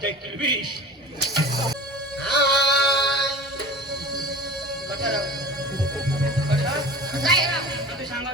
Take the wish. तू सांगा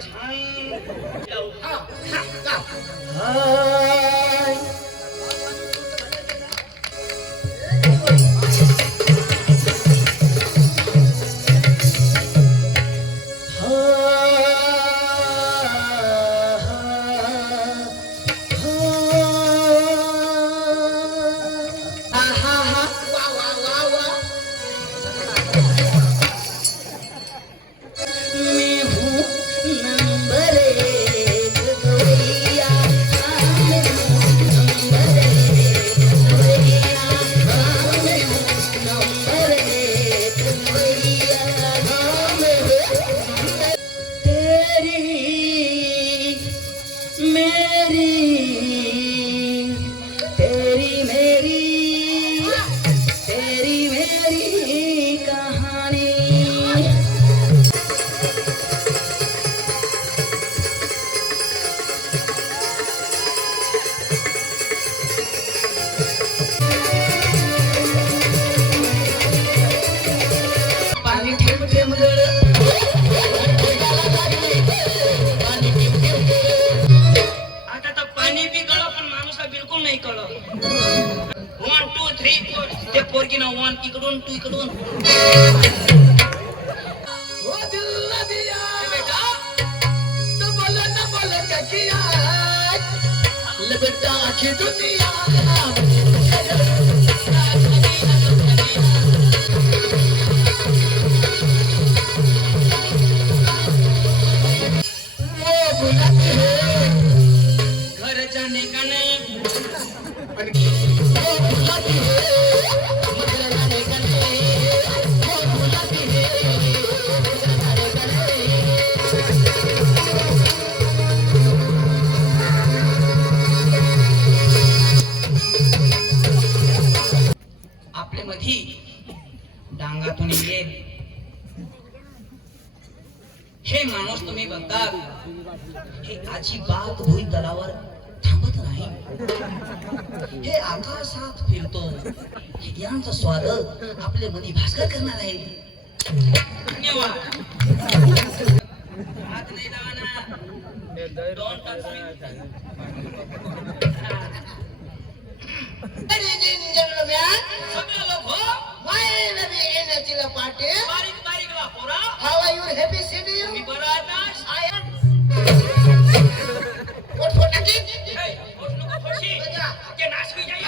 इकडून तू इकडून लगता आखी दुनिया घर जाने का नहीं आपल्या मधी डांगातून येईल हे माणूस तुम्ही बघता हे अजिबात भुई तलावर थांबत नाही हे आकाशात फिरतो यांचा स्वाद आपल्या मनी भास्कर करणार आहे धन्यवाद हात नाही लावणार Don't touch me. Ladies and gentlemen, सगळे लोक हो my name is Enachila Patel. बारीक बारीक ला पोरा How are you? Happy city? मी बरा आहे ना I am. What for nothing? ए होश नको खोशी के नाश होई जाई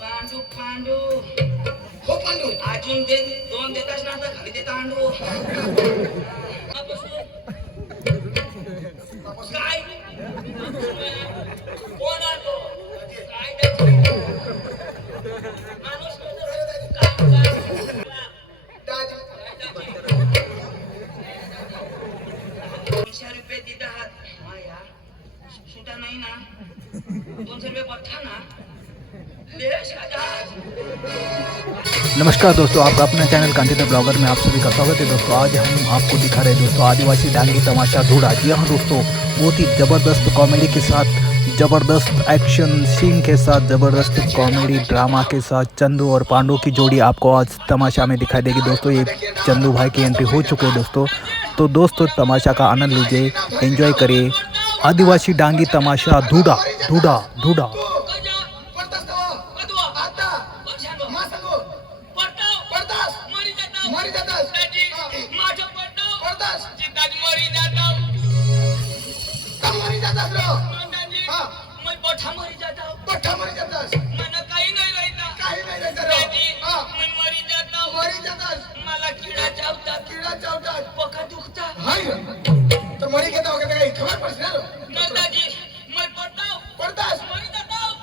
पांडू पांडू हो पांडू. अजून दे दोन देतास ना आता खाली देता अंडू काय कोण आलो काय माणूस दाजी. 200 रुपये देत आहात हा यार सुटा नाही ना 200 रुपये पठा ना लेश हजार नमस्कार दोस्तों, आपका अपना चैनल कांतिता ब्लॉगर में आप सभी का स्वागत है। दोस्तों आज हम आपको दिखा रहे हैं दोस्तों आदिवासी डांगी तमाशा धूड़ा। जी हाँ दोस्तों, बहुत ही ज़बरदस्त कॉमेडी के साथ, ज़बरदस्त एक्शन सीन के साथ, ज़बरदस्त कॉमेडी ड्रामा के साथ चंदू और पांडु की जोड़ी आपको आज तमाशा में दिखाई देगी। दोस्तों ये चंदू भाई की एंट्री हो चुके हैं दोस्तों। तो दोस्तों तमाशा का आनंद लीजिए, एंजॉय करिए। आदिवासी डांगी तमाशा धूड़ा धूड़ा धूड़ा।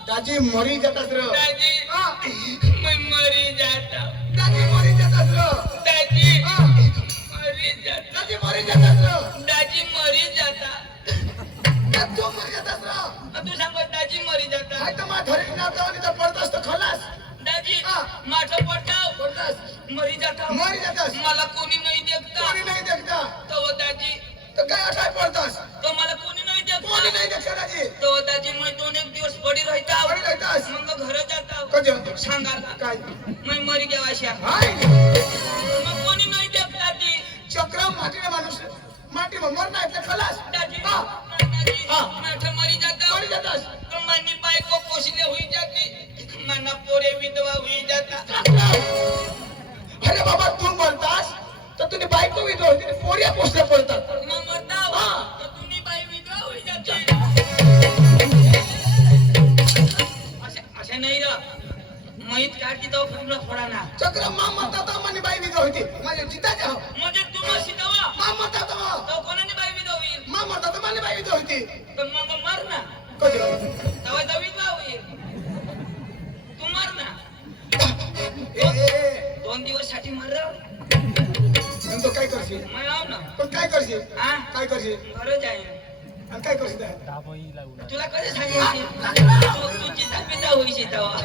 दाजी मरी जातात रे. मैं मरी जाता दाजी मरी जातात रे. दादी मरी जाता दाजी मरी जातात रे. दाजी मरी जाता तू मरी जातात रे. तू सांगो दाजी मरी जाता हाय तर मा धरी ना तर आणि तर पडतास तर खलास दाजी हा. माझं पटाव पडतास मरी जाता मरी जातास मला कोणी नाही देखता कोणी नाही देखता तो दाजी तर काय अटाय पडतास तो मला कोणी नाही कोणी देखता नाही देखता दाजी तो दाजी मैं 2-1 दिवस पडी राहता पडी राहतास मग घर जाता कजो सांगाला काय मैं मरी गेवा अशा हाय मग कोणी नाही देखता ती चक्र मातीने माणूस माती मर नाही तर खलास दाजी हा. दाजी हा. माझं मरी जाता मरी जातास तो मनी बायको पोषले होई जाती मना पोरे विधवा होई जाता अरे बाबा तू बोलतास तर तुझी बायको विधवा होती आणि पोरिया पोसल्या पडतात मग मरताव हा. तर तुम्ही बाई विधवा होई जाती अशा नाही र माहित काढती तो पूर्ण थोडा ना चक्र मा म्हणतात म्हणे बाई विधवा होती माझ्या जिताच्या म्हणजे तुम्हा शिकवा मा म्हणतात तो कोणाने बाई विधवा होईल मा म्हणतात म्हणे बाई विधवा होती तर मग मर ना कधी तेव्हा तो विधवा होईल तू मर ना ए 2 दिवस साठी मर तो काय करशील मैं आव ना पण काय करशील हा काय करशील घर जाईन आणि काय करशील तुला कधी सांगितलं तू चिता पिता होईशी तेव्हा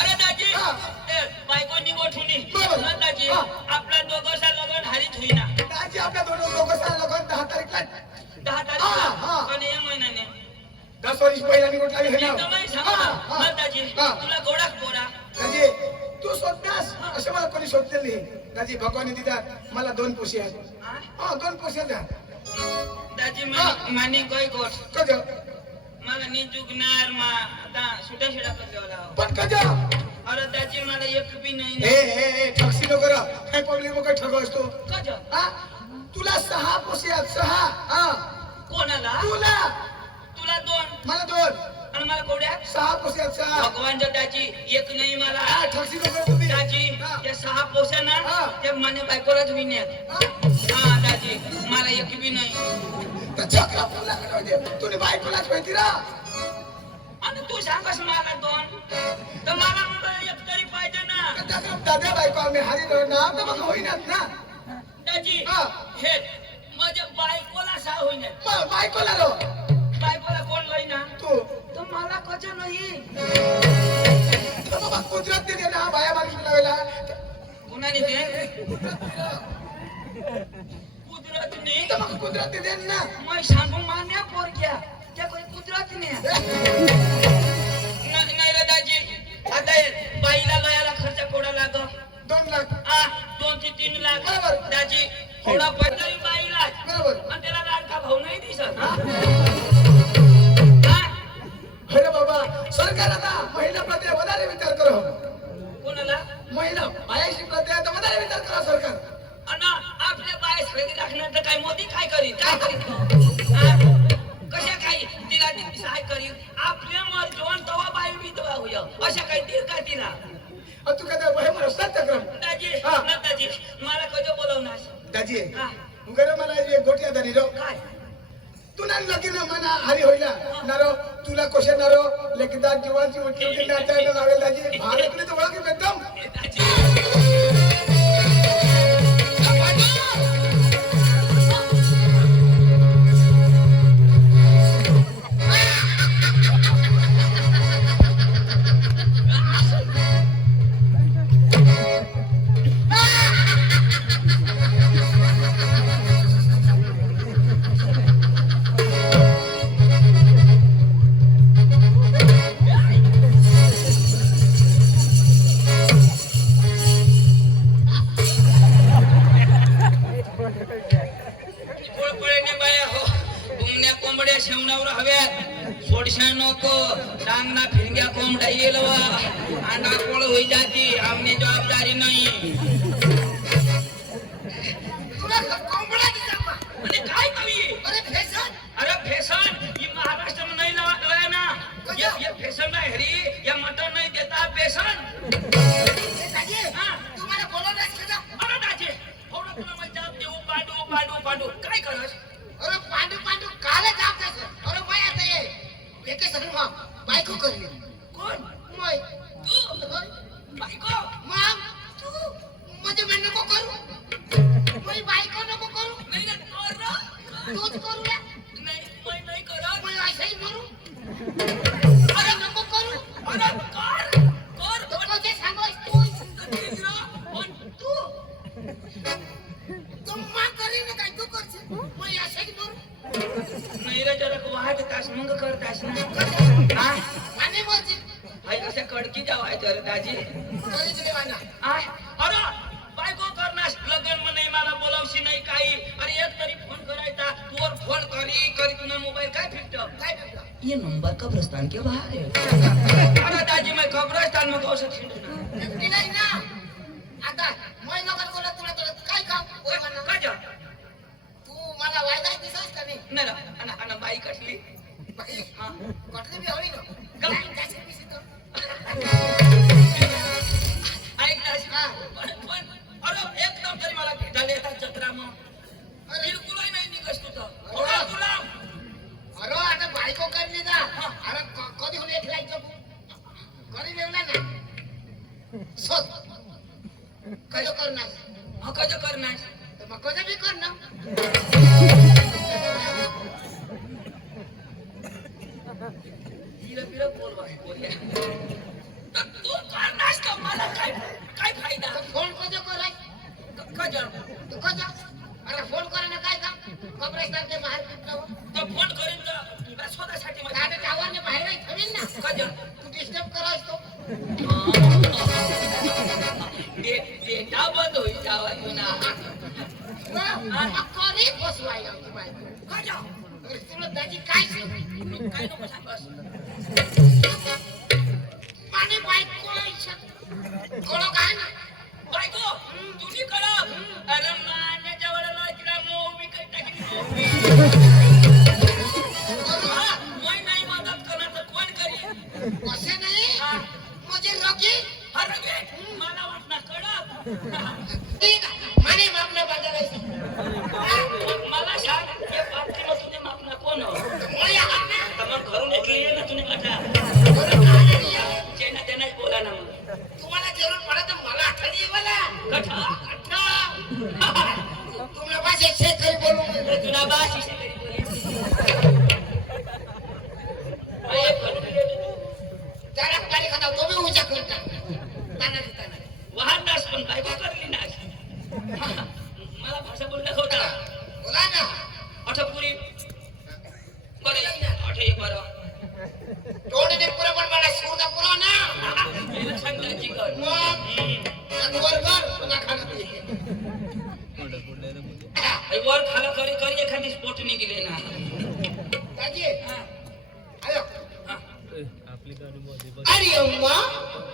अरे दाजी हा. ते बायको निवठुनी बरोबर. ना दाजी हा. आपला दोघंसा लग्न हारीत होईना दाजी आपल्या दोन लोकांना लोकांना 10 तारीखला 10 हा, तारीखला हा. पण या महिन्याने 10 वर्ष पहिला निवडला आहे मी ना तर नाही सांगणार ना दाजी हा. तुला गोडाक पोरा दाजी तू शोधण्यास असं मला कोणी शोधलेलं नाही दाजी भगवान दितात मला 2 पोशी आहेत हा? हा 2 पोशी आहेत दाजी हा. माने गोय गोट कजो मला नी जुगणार मा आता सुटा शिडा करलेला पण कजो अरे दाजी मला एक बी नाही ए ए ए ठगसी नको रा काय पब्लिक नको ठग असतो कजो हा तुला 6 पोशी आहेत 6 हा कोणाला तुला तुला 2 मला 2 आणि मला कोड्या 6 पोशी आहेत 6 भगवानच्या दाजी एक नाही मला हा ठगसी नको तुम्ही दाजी हा. त्या 6 पोस्या ना हा. त्या मान्य बायकोलाच विण्यात हा. हा दाजी मला एक बी नाही तर चक्र फुला कडे तुने बायकोलाच माहिती रा आणि तू सांगस मला 2 तर मला मग एक तरी पाहिजे ना चक्र दादा बायको आम्ही हारी ना तर मग होईनात ना दाजी हा. हे माझ्या बायकोला सा होईना मग बायकोला रो बायकोला कोण होईना तू तर मला कच नाही तर बाबा कुदरत दिली ना बाया माणूस लावायला कोणाने ते कुदरत नाही तर मग कुदरत दिली ना मैं सांगू मान्या पोरक्या त्या कोणी कुदरत नाही नाही रे दाजी आता हे बाईला लयाला खर्च कोडा लाग 2 लाख 2 ते 3 लाख बरोबर. दाजी थोडा पडतरी बाईला बरोबर आणि त्याला लाडका भाऊ नाही दिसत अरे बाबा सरकार आता महिला प्रति વધારે विचार करो कोणाला महिला बायाशी प्रति आता વધારે विचार करा सरकार आणि आपल्या बाय खरेदी राखण्याचं काय मोदी काय करील काय करील कशा काही तिला सहाय करील आपल्या मर्जीवर तवा बाई विधवा होय अशा काही तीर का तिला तू कदा वहे मला सत्यक्रम दाजी हा. ना दाजी मला कधी बोलवणार दाजी हा. उगरे मला एक गोटिया दानी रो काय तू ना लगीन मना हरी होईला नारो तुला क्वेश्चन नारो लेकिदा जीवाची उठी उठी नाचायला लावेल दाजी भारतले तर ओळख एकदम दाजी कोळपळेने बाया हो बुमण्या कोंबड्या शेवणावर हव्यात सोडशा नको डांगना फिरग्या कोंबड्या येईल वा अंडा कोळ होई जाती आमने जबाबदारी नाही म्हणजे काय कवी अरे फेसन ही महाराष्ट्र में नहीं लगा ना ये फेसन ना हरी या मटन नहीं देता बेसन हाँ अरे दाजी थोडं तुला मग जाब देऊ पाडू पाडू पाडू काय करस अरे पांडू पांडू काले जाप त्याचं अरे बाय आता ये एके सगळं मा बायको करली कोण मोय तू बायको मग तू म्हणजे मी नको करू मोय बायको नको करू नाही रे कर ना तूच करू रे नाही मैं नहीं करत मोय ऐसा ही मरू अरे नको कर दाजी कधीच नाही म्हणा. आय अरे बायको करणार लग्न मग नाही मला बोलावशी नाही काही अरे एक तरी फोन करायचा तोर फोन करी तुझा मोबाईल काय फिरत काय करता? ये नंबर कब्रस्तान के बाहर है अरे दाजी मैं कब्रस्तान में कौन सा छिंडू एकटी नाही ना. आता मैं नगर बोलत तुला तर काय काम? बोल म्हणा. का जा तू मला वायदा दिसास का नाही? नाही ना अन बाई कटली बाई, हा कटली बी हवी ना. का? जास्त पिशी तो. ऐक ना हा. पण अरे एकदम तरी मला भेटायला येतात जत्रा मग बिलकुलही नाही निघस तुझं तुला अरे आता बायको करणे जा. अरे कधी होऊन एक लाईक करी देवला ना. सोच. कजो करणार. हा कजो करणार तर मग कजो बी करणार. हिला बिला बोलूया तू करणार का मला काय काय फायदा तर फोन कजो कराय. कजो तू कजो. अरे फोन करायला काय काम? कब्रस्तान के बाहेर फिरतो. तो फोन करीन तर स्वतःसाठी आता माझ्या टावरने बाहेर नाही ठेवीन ना. कजो तू डिस्टर्ब करायस तो. डेटा बंद होईल जावा ना करी बसवायला होती बायको. कजो अरे तुला त्याची काय सांगू? काय नको सांगस माझी बायको कोण काय ना. बायको तुझी कडक अरे मान्याच्या वेळेला तिला मोह विकत टाकली मैं नाही मदत करणार तर कोण करीन असे नाही. म्हणजे रगी. अरे गे, मला वाटणार कडक ठीक आहे. म्हणे मापना बाजारायचं. मला सांग हे बापची मग तुझे मापना कोण मुळे हात ना. तर मग घरून एकली ना तुम्ही कथा बरं काय नाही आहे. चेना त्यांनाच बोला ना मग तुम्हाला जरूर पडत तर मला आठवण ये मला. कथा तुम्हाला बस एक शेतकरी बोलू नये. तुला बाशी त्याला गाडी खाता तो बी उजा करता. ताना. वाहन नास पण बायको करली नास मला भाषा बोलण्यात होता बोला ना. अठपुरी बरं अठ एक बरं तोंडने पुरं पण मला सुरता पुरव ना. पहिलं सांगायची कर मग आणि वर पुन्हा खाणं पिणे. वर खाला करी एखादी स्पोर्ट निघले ना दाजी हा, आयो. हा. अरे अम्मा.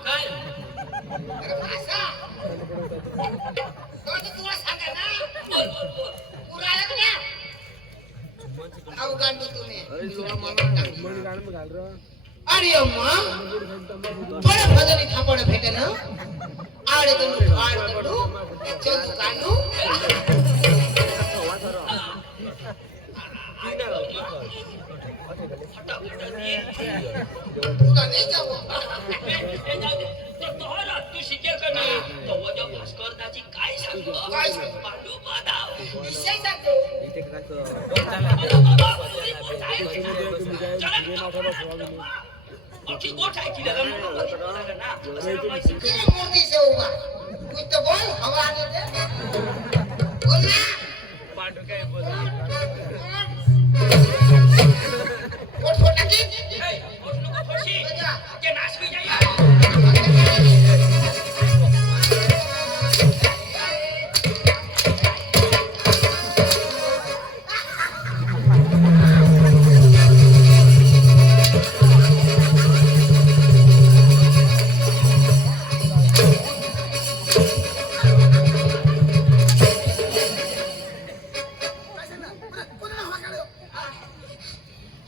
काय अरे भाषा. तो तुला सांगा ना. बोल पुरा आलं ना. अवघड तुम्ही. अरे अम्मा. बरं भजनी थांबवणं भेटे ना. आडगंडू आडगंडू चौथू कांडू. तुला नाही जाऊ. तू शिकेल का नाही तो वजा भास्करदाची काय सांगतो काय सांगतो? पांडू बादाव विषय सांगतो. मोठी गोठ आहे तिला ना किती मूर्ती से उभा. कुछ तो बोल. हवा आने दे. बोल ना. पांडू काय बोल फोट फोट टाकी. नको फोशी ते नाश होई जाईल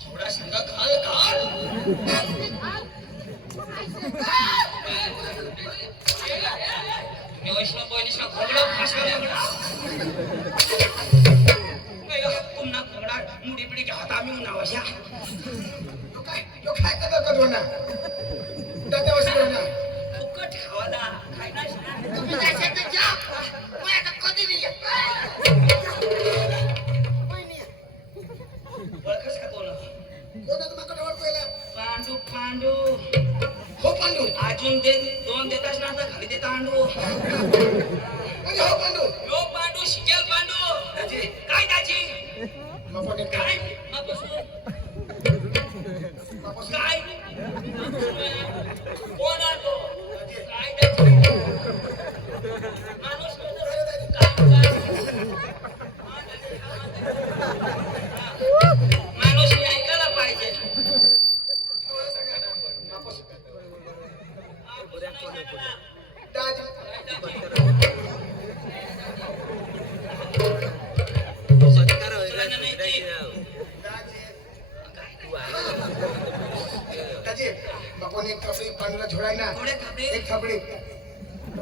थोडा संग घाल वैष्णव पहिलीसला घोगडा फासला घोगडा पुन्हा घोगडा मुडी पिडी घात आम्ही उन्हावशा यो काय करत होना. दादा वसले ना. फुकट खावाला खाय ना तुम्ही जायचं तर जा. मी आता कधी नाही येत. ओळखस का कोण कोणाचं माकडं ओळखूयला? पांडू पांडू हो पांडू. अजून दे दोन देतास ना आता खाली देता पांडू म्हणजे हो पांडू. यो पांडू शिकेल पांडू दाजी काय दाजी बापाने काय काय? मापासून बापासून काय कोण आलो दाजी दाजी बापाने एक थपडी पांडूला झोडाय ना थोडे थांबे एक थपडी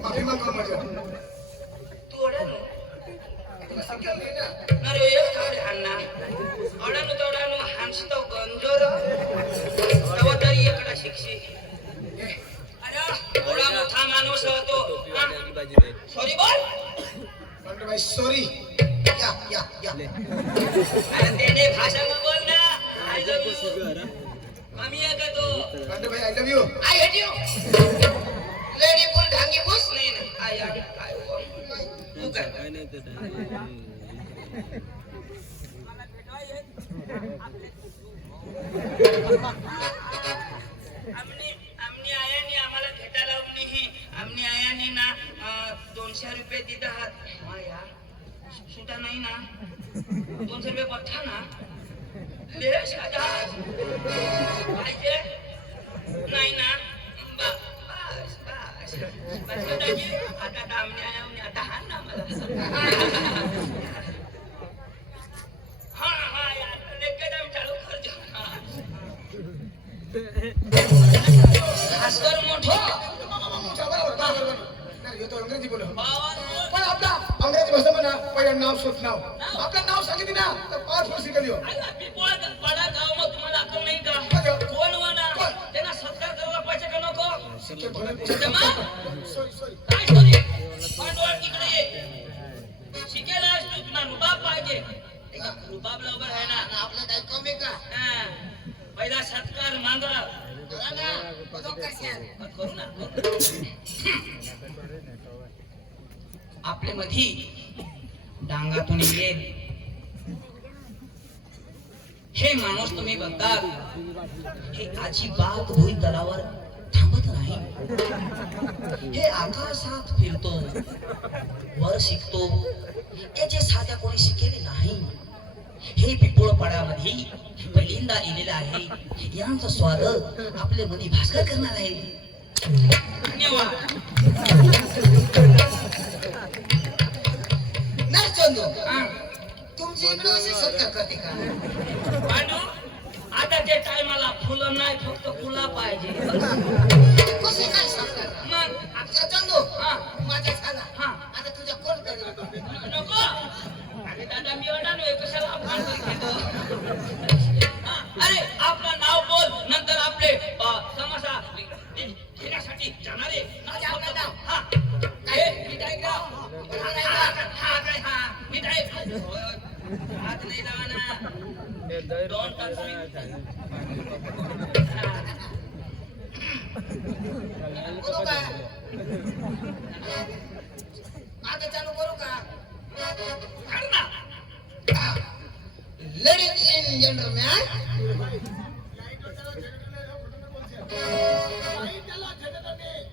माफी मागतो माझ्या तोडानो तुला शिकल नाही ना अरे एक थांबे हाणना अडानो हाणसतो गंजोर तवा तरी एकड़ा शिक्षी अरे थोडा मोठा माणूस होतो सॉरी बोल पांडू भाई सॉरी या अरे तेने भाषा में बोल ना आई लव यू मम्मी है का तो पांडू भाई I love you I hate you lady full ढांगी बस नहीं ना आई आई वो तू कर आमने आया नहीं आम्हाला भेटायला नाही आमने आया नहीं ना 200 रुपये देत आहात हा यार सुटा नाही ना 200 रुपये पठा ना लेश हजार पाहिजे नाही ना बस दादाजी आता आमने आया नाही आता हा ना मला हा यार एकदम चालू कर भास्कर मोठो ये तो अंग्रेजी बोलो पावन पण आपला अंग्रेजी भाषा म्हणा पहिलं नाव सुट नाव आपलं नाव सांगितलं ना तर पाच वर्ष शिकली हो पिपोळा बडा गाव मग तुम्हाला अक्कल नाही का कोण वना त्यांना सत्कार करायला पाहिजे का नको जमा सॉरी काय सॉरी पांडवळ तिकडे ये शिकेला तू तुला रुबाब पाहिजे रुबाब लवकर आहे ना आपलं काय कमी का हा. पहिला सत्कार मागा करा ना तो कशाल करू ना आपल्या मधी डांगातून येईल हे माणूस तुम्ही बघता हे अजिबात भुई तलावर थांबत नाही हे आकाशात फिरतो वर शिकतो याचे साध्या कोणी शिकेले नाही हे पिपोळपाड्यामध्ये पहिल्यांदा आलेलं आहे यांचं स्वागत आपल्या मध्ये भास्कर करणार आहे धन्यवाद नाही चंदू हा. तुमच्या इकडे असे सत्कार करते का पांडू आता ते टायमाला फुलं नाही फक्त फुला पाहिजे कसे काय सत्कार मग आता चंदू हा माझ्या सांगा हा आता तुझ्या कोण करेल नको अरे दादा मी अडालोय कशाला अपमान करतो हा, अरे आपलं नाव बोल नंतर आपले तमाशा घेण्यासाठी जाणारे आपलं नाव हा काय मिठाई गाव हा मिठाई हात नाही लावा डोंट टच मी करू का आता चालू करू का कर ना लेडीज एंड जेंटलमॅन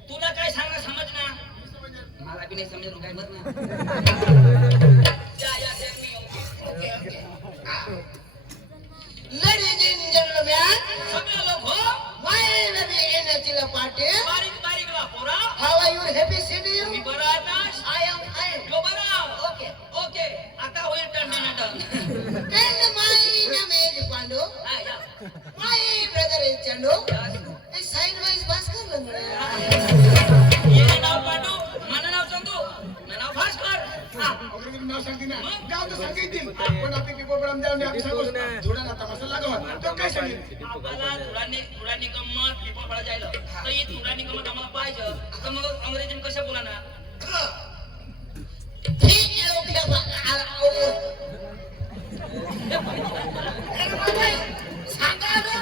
तुला काय सांगा समज ना मला बी नाही समजून काय मत ना या tell me, okay. Ladies and gentleman सगळे लोक हो my name is NHL Patil बारीक ला पोरा how are you happy city you मी बरा आहे ना आय एम जो बरा ओके ओके आता होईल terminator and my name is Pandu हा या my brother is Chandu and side wise Bhaskar Langda ये नाव पांडू माझं नाव चंदू माझं नाव भास्कर हा अगर नाव सांगते ना गाव तर सांगितलं पण आपली पिपळ बळम जाऊन आपण सांगू थोडा ना तमाशा लागवा तो काय सांगितलं आम्हाला धुरानी गंमत पिपळ फळा जायला तर ही धुरानी गंमत आम्हाला पाहिजे तर मग अंग्रेजीत कसं बोला ना ठीक आहे ओके सांगा ना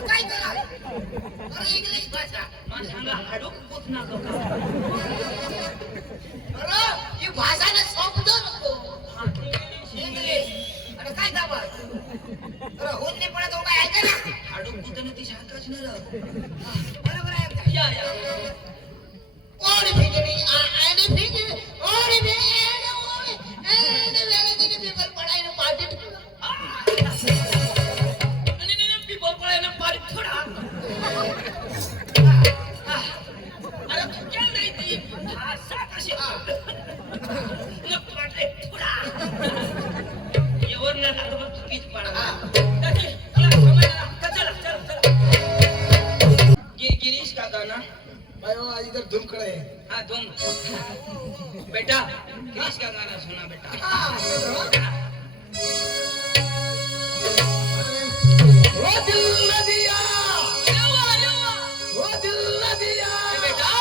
काय करा अरे इंग्लिश भाषा मग सांगा हाडूक पोच ना अरे ही भाषा ना शब्द नको इंग्लिश अरे काय दाबा अरे होत नाही पडत हो काय ऐका ना हाडूक पोचणं ती शांताच नाही बरोबर आहे या ओडी फिगडी आणि फिगडी ओडी फिगडी आणि वेळेने पेपर पडायला पार्टी आणि पिपळ फळानं पारी थोडा होता ना भाई वो आज इधर धूम खड़े हैं हाँ तुम बेटा किसका गाना सुना बेटा वो दिल न दिया वो दिल न दिया बेटा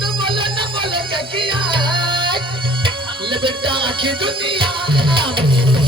तो बोला न बोला क्या किया ले बेटा आखिर दुनिया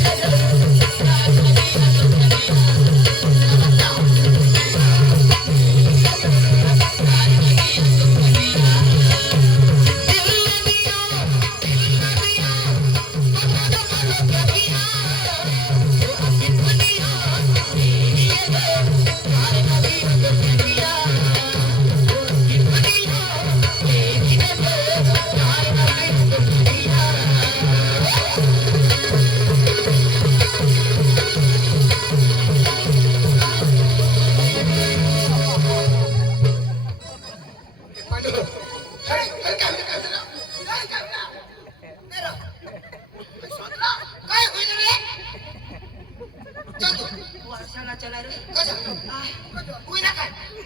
वर्षाला चला रे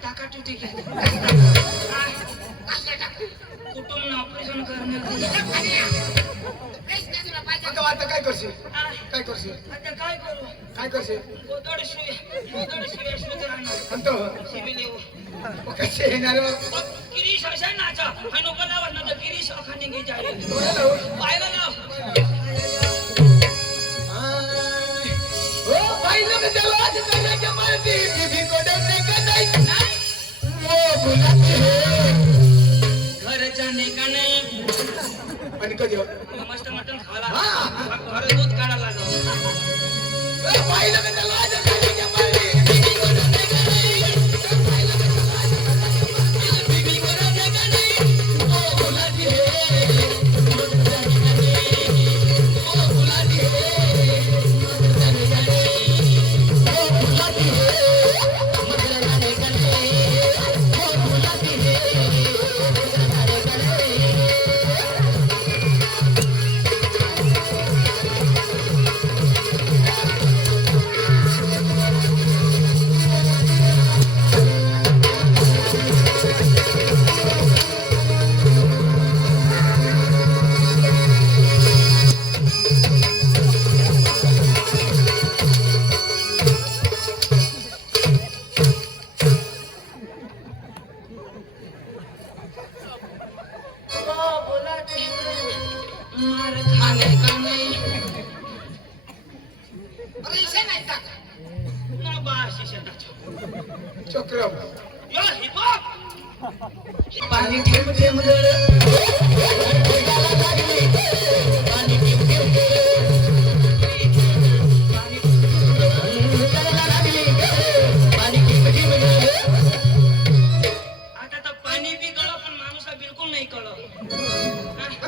टाका टुटी घ्या कुटुंब ऑपरेशन करण्यात आता काय करशील काय करशील आता काय करू काय करशील गोदड शिवे राहणार म्हणतो सिव्हिल येऊ कसे येणार गिरीश अशा नाचा हा नको लावा ना तर गिरीश अखाने घे जाईल पाहायला लाव ओ भाई लोग चलो आज मेरे के मर्दी बीबी को डरने का नहीं वो बुलाते हैं घर जाने का नहीं आणि कधी मस्त मटन खाला हा. घर दूध काढा लागला ओ भाई लोग चलो आज मेरे के मर्दी बीबी को डरने का नहीं भाई लोग चलो आज बीबी को डरने का नहीं वो बुलाती है वो जाने का नहीं वो बुलाती है वो जाने का नहीं वो बुलाती है मगर जाने का नहीं वो बुलाती है जाने का नहीं बोला मार खाने का नहीं अरे इसे नहीं था ना बाशी से नाचो चक्रम यो हिप हॉप पाणी ठेम ठेम गळ गाला लागली पाणी ठेम ठेम गळ गाला लागली पाणी ठेम ठेम गळ आता तर पाणी बी गळ पण माणूस बिलकुल नाही कळ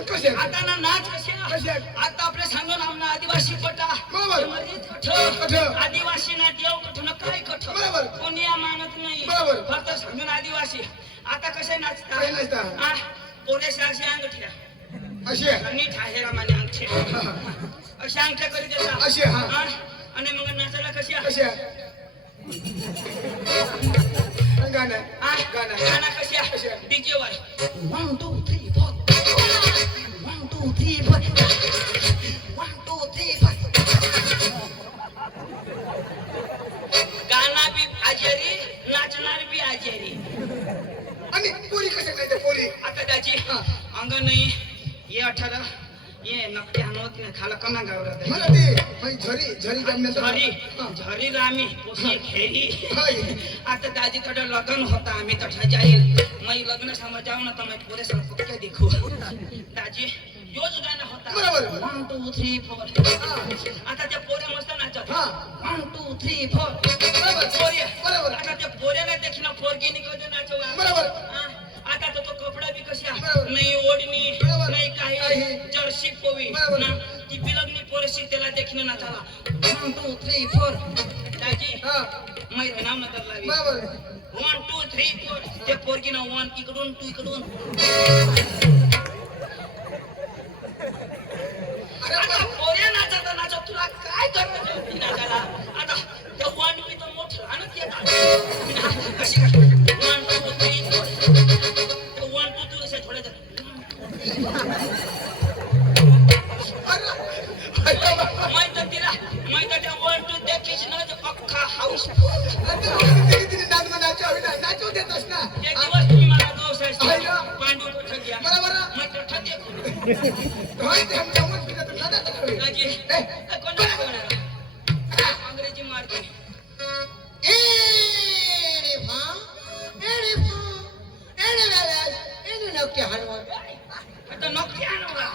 कसे आता ना नाच कसे कसे? आता आपले सांगून आमना आदिवासी पटा बरोबर. कठ. आदिवासी ना देव कठ ना काय कठ बरोबर. कोणी मानत नाही बरोबर. फक्त सांगून आदिवासी आता कसे काय नाचता नाचता? पोरेशा अशी अंगठ्या अशी नीट आहे रामाने अंगठे अशा अंगठ्या करीत येतात अशी, हा. आणि मग नाचायला कशा कसे गाणं गाणं गाणं कशा कशा? डीजे वर 1 2 3 4 1 2 3 4 1 2 3 4 गाना भी आजारी नाचणार भी आजारी आणि पोरी कसे नाही ते पोरी आता त्याची अंग नाही ये 18 ये नकटे आणवत नाही खाला कना गावरा मला ते झरी झरी जमण्याचं झरी रामी पोसी खेरी हाय. आता दाजी कडे लग्न होता आम्ही तठा जाईल मैं लग्न समोर जाऊ ना तर मैं पुरे संपत्ती देखू दाजी योच गाणं होता बरोबर. 1 2 3 4 आता त्या पोऱ्या मस्त नाचत हा. 1 2 3 4 बरोबर पोऱ्या बरोबर. आता त्या पोऱ्याला देखील पोरगी निघतो नाचवा बरोबर. आता तो कपडा बी कशा बरोबर. नाही ओढणी बरोबर. नाही काही काही. जर्सी पोवी बरोबर. ना ती बिलगनी पोरशी त्याला देखील नाचाला 1 2 3 4 दाजी हा मै नाम नगर लावी बरोबर 1 2 3 4 ते पोरगी ना 1 इकडून 2 इकडून आता पोऱ्या नाचता नाचत तुला काय करतो नाचायला आता त्या 1 मी तर मोठं आणत येतात कशी 1 2 3 4 नाचू देतोस ना एक दिवस तुम्ही मला गौसाहेब आहे ना? पांडू को ठग्या बरोबर ना? मग तो ठगे होय ते आमच्या मत तुला तर नादात हवे. काजी ए, कोण बोलणार अंग्रेजी मारते एडे भा, एडे वेळेस, एडे नक्की हलवा. आता नोकरी आणवला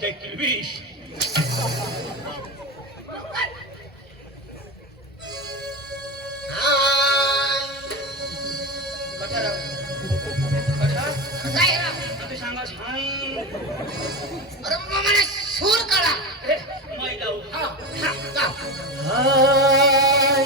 Take the wish. तू सांगा अरे बाबा मला सूर काढा. मै लावू हा, हा, गाव. हाय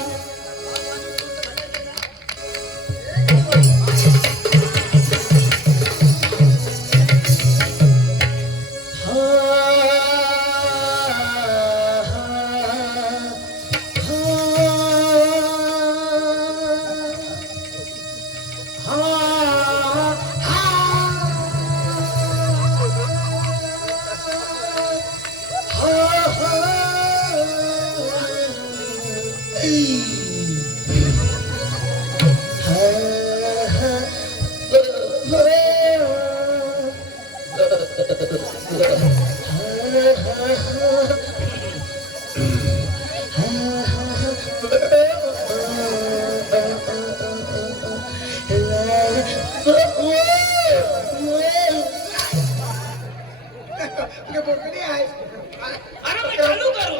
तुला बोलकडी आहे. अरे मी चालू करू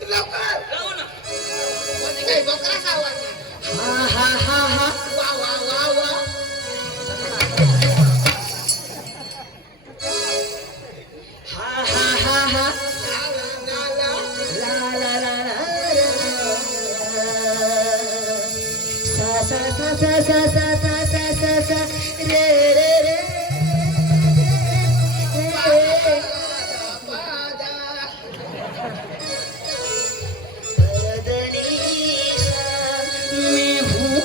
तू लवकर. जाऊ ना म्हणजे काय बोकराचा आवाज आहे. हा, हा, हा, हा. वा, वा, वा, वा. हा हा हा हा ला, ला, ला, ला. ला ला ला ला सा सा सा सा सा सा सा सा सा सा रे रे रे मैं हूँ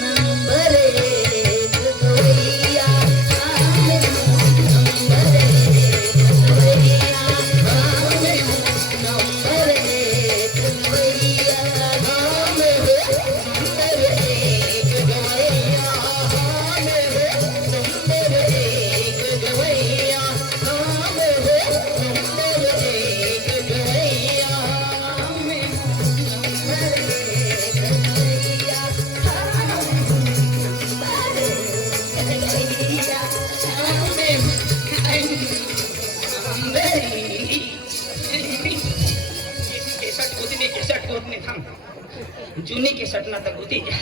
नंबर एक गवैया मैं हूँ नंबर एक गवैया मैं हूँ नंबर एक गवैया मैं हूँ नंबर एक गवैया मैं हूँ नंबर एक गवैया मैं हूँ नंबर एक गवैया मैं जूनी के सटना तक होती है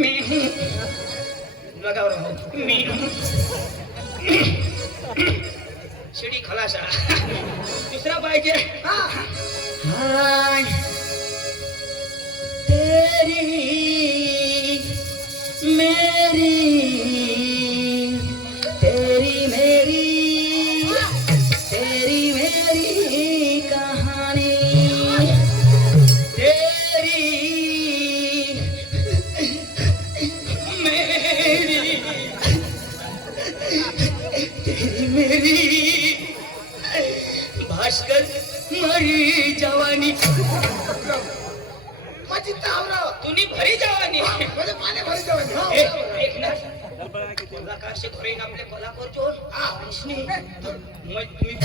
मैं हूँ लगाओ रहो मैं हूँ सीढ़ी खलास दूसरा पाहिजे हाय तेरी मेरी तेरी मेरी कहानी मरी जवानी माझी तावरं. तुम्ही भरी जवानी हा, म्हणजे माने भरी जवानी. हा. एक ना कलाकार से करेगा आपले कलाकार जो हा. इसने मैं तुम्ही